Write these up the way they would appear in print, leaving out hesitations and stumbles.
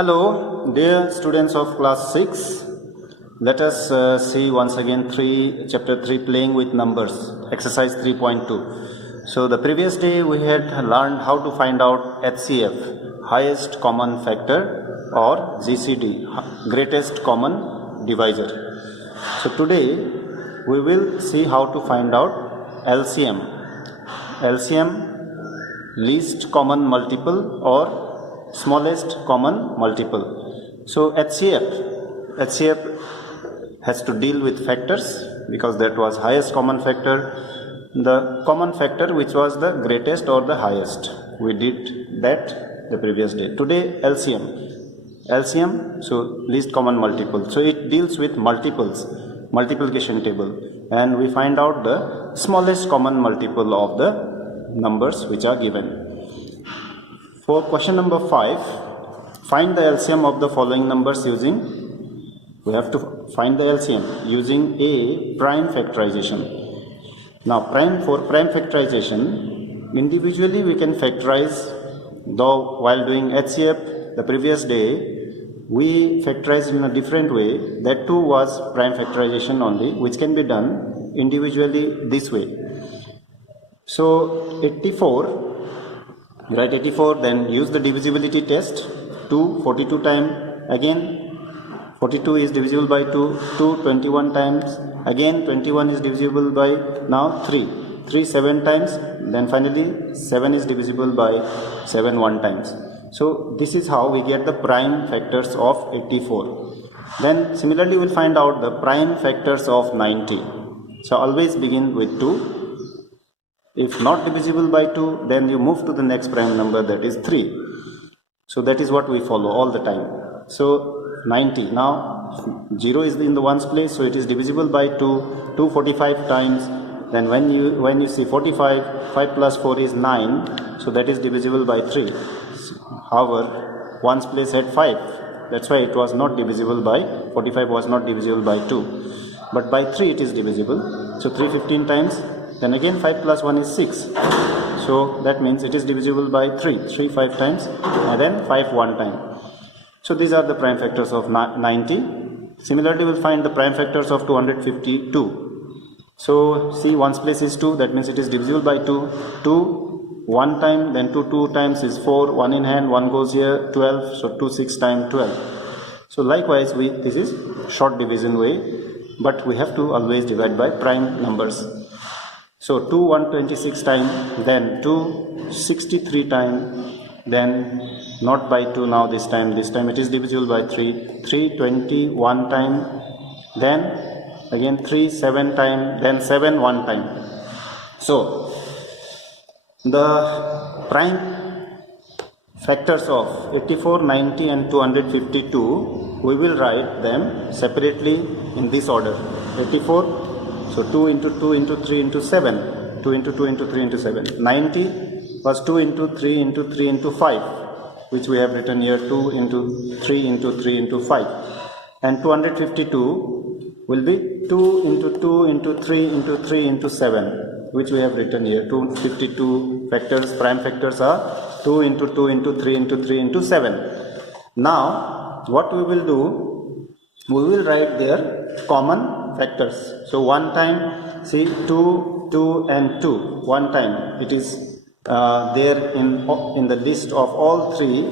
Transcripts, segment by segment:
Hello, dear students of class 6. Let us see once again chapter 3 playing with numbers, exercise 3.2. So the previous day we had learned how to find out HCF, highest common factor, or GCD, greatest common divisor. So today we will see how to find out LCM, least common multiple or smallest common multiple. So HCF has to deal with factors because that was highest common factor, the common factor which was the greatest or the highest. We did that the previous day. Today LCM, so least common multiple. So it deals with multiples, multiplication table, and we find out the smallest common multiple of the numbers which are given. For question number 5, find the LCM of the following numbers we have to find the LCM using a prime factorization. Now for prime factorization, individually we can factorize, though while doing HCF the previous day, we factorized in a different way. That too was prime factorization only, which can be done individually this way. So 84, write 84, then use the divisibility test. 2 42 times, again 42 is divisible by 2 21 times, again 21 is divisible by now 3 7 times, then finally 7 is divisible by 7 1 times. So this is how we get the prime factors of 84. Then similarly we'll find out the prime factors of 90. So always begin with 2. If not divisible by 2, then you move to the next prime number, that is 3. So that is what we follow all the time. So 90. Now 0 is in the ones place, so it is divisible by 2 45 times. Then when you see 45, 5 plus 4 is 9, so that is divisible by 3. However, ones place had 5. That's why it was not divisible by 45 was not divisible by 2. But by 3 it is divisible. So 3 15 times. Then again 5 plus 1 is 6. So that means it is divisible by 3 5 times, and then 5 1 time. So these are the prime factors of 90. Similarly, we'll find the prime factors of 252. So see, ones place is 2, that means it is divisible by 2. 2 1 time, then 2 times is 4, 1 in hand, 1 goes here, 12, so 2 6 times 12. So likewise, this is short division way, but we have to always divide by prime numbers. So 2 126 times, then 2 63 times, then not by 2 now this time it is divisible by 3 21 times, then again 3 7 times, then 7 1 time. So the prime factors of 84, 90 and 252, we will write them separately in this order. 84, so 2 into 2 into 3 into 7, 2 into 2 into 3 into 7. 90 was 2 into 3 into 3 into 5, which we have written here, 2 into 3 into 3 into 5. And 252 will be 2 into 2 into 3 into 3 into 7, which we have written here. 252 factors, prime factors are 2 into 2 into 3 into 3 into 7. Now, what we will do, we will write their common factors. So one time, see 2, 2 and 2, one time it is there in the list of all 3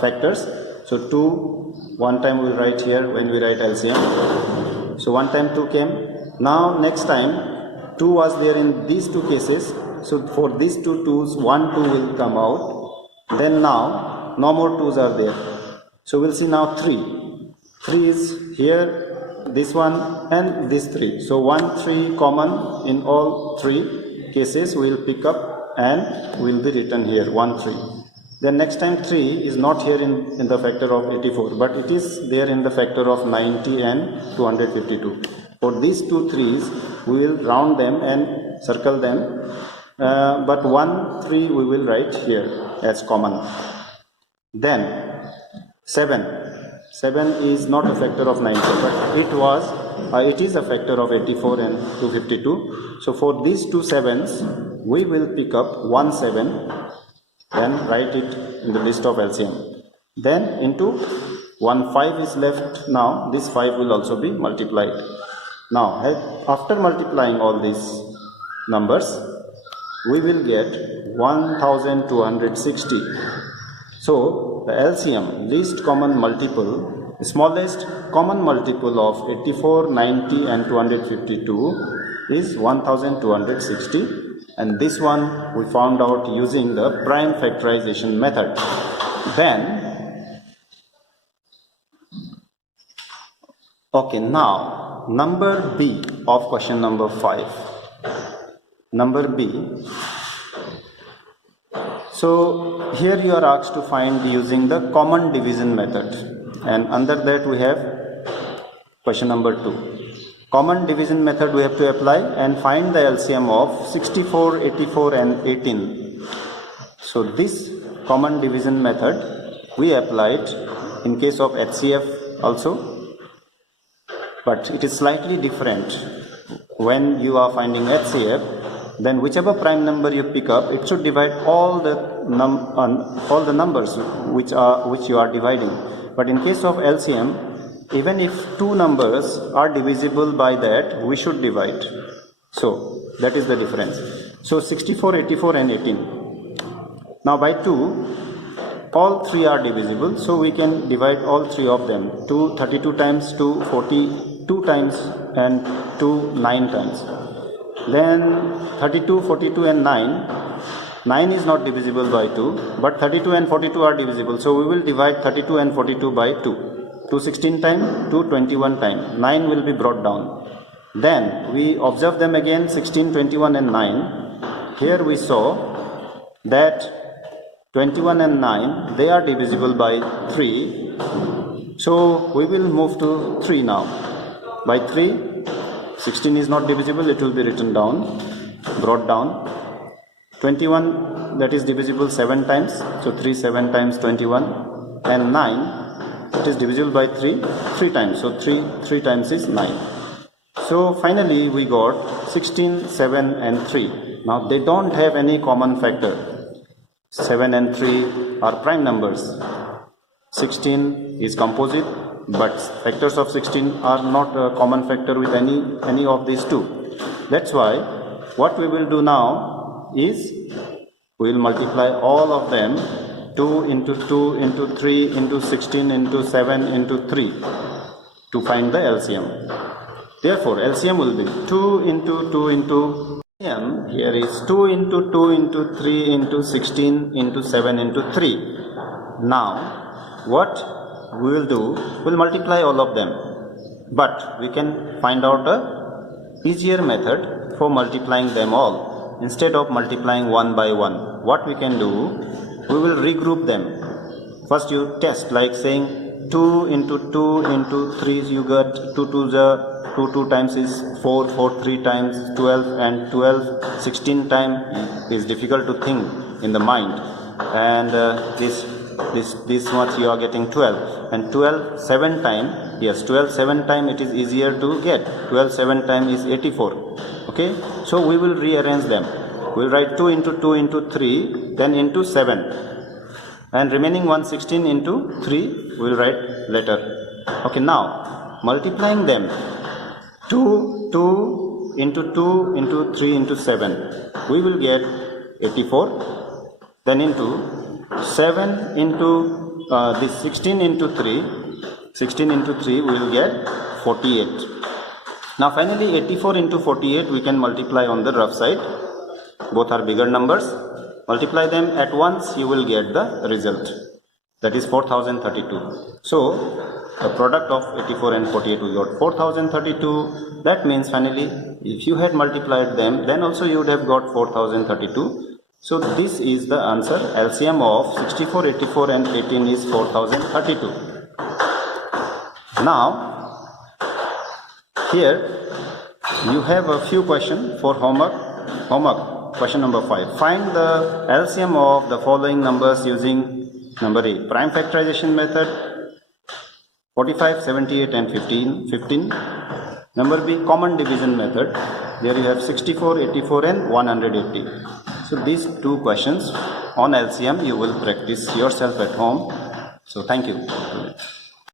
factors. So 2, one time we will write here when we write LCM. So one time 2 came. Now next time 2 was there in these 2 cases. So for these 2 2s, 1 2 will come out. Then now no more 2s are there. So we'll see now 3. 3 is here, this one and this 3. So 1 3 common in all 3 cases we will pick up and will be written here 1 3. Then next time 3 is not here in the factor of 84, but it is there in the factor of 90 and 252. For these 2 3s we will round them and circle them, but 1 3 we will write here as common. Then 7 is not a factor of 90, but it is a factor of 84 and 252. So for these 2 7s we will pick up 1 7 and write it in the list of LCM. then into 1 5 is left. Now this 5 will also be multiplied. Now after multiplying all these numbers, we will get 1260. So the LCM, least common multiple, smallest common multiple of 84, 90 and 252 is 1260, and this one we found out using the prime factorization method. Then okay, now number B of question number 5. Number B. So here you are asked to find using the common division method, and under that we have question number 2. Common division method we have to apply and find the LCM of 64, 84 and 18. So this common division method we applied in case of HCF also, but it is slightly different. When you are finding HCF, then whichever prime number you pick up, it should divide all the numbers which you are dividing. But in case of LCM, even if two numbers are divisible by that, we should divide. So that is the difference. So 64, 84 and 18. Now by 2, all three are divisible, so we can divide all three of them. 2 32 times, 2 42 times, and 2 9 times. Then 32, 42 and 9. 9 is not divisible by 2, but 32 and 42 are divisible. So we will divide 32 and 42 by 2. 2 16 times, 2 21 times. 9 will be brought down. Then we observe them again, 16, 21 and 9. Here we saw that 21 and 9, they are divisible by 3. So we will move to 3 now. By 3, 16 is not divisible, it will be written down, brought down. 21, that is divisible 7 times, so 3 7 times 21, and 9, it is divisible by 3 times, so 3 times is 9. So finally we got 16, 7 and 3. Now they don't have any common factor. 7 and 3 are prime numbers. 16 is composite, but factors of 16 are not a common factor with any of these two. That's why what we will do now is we will multiply all of them, 2 into 2 into 3 into 16 into 7 into 3, to find the LCM. Therefore LCM will be 2 into 2 into LCM here is 2 into 2 into 3 into 16 into 7 into 3. Now what we will do, we will multiply all of them, but we can find out a easier method for multiplying them all. Instead of multiplying one by one, what we can do, we will regroup them. First you test, like saying 2 into 2 into 3, you get 2 2 times is 4, 4 3 times 12, and 12 16 times is difficult to think in the mind, and this much you are getting 12, and 12 7 times, yes, 12 7 times it is easier to get. 12 7 times is 84. Okay, so we will rearrange them. We will write 2 into 2 into 3, then into 7, and remaining 116 into 3 we will write later. Okay, now multiplying them, 2 into 2 into 3 into 7, we will get 84, then into 7 into this 16 into 3 we will get 48. Now finally 84 into 48 we can multiply on the rough side. Both are bigger numbers. Multiply them at once, you will get the result, that is 4032. So the product of 84 and 48 we got 4032. That means finally if you had multiplied them, then also you would have got 4032. So this is the answer. LCM of 64, 84 and 18 is 4032. Now here you have a few questions for homework. Question number 5. Find the LCM of the following numbers using number A, prime factorization method, 45, 78 and 15. Number B, common division method. There you have 64, 84 and 180. So these two questions on LCM you will practice yourself at home. So thank you.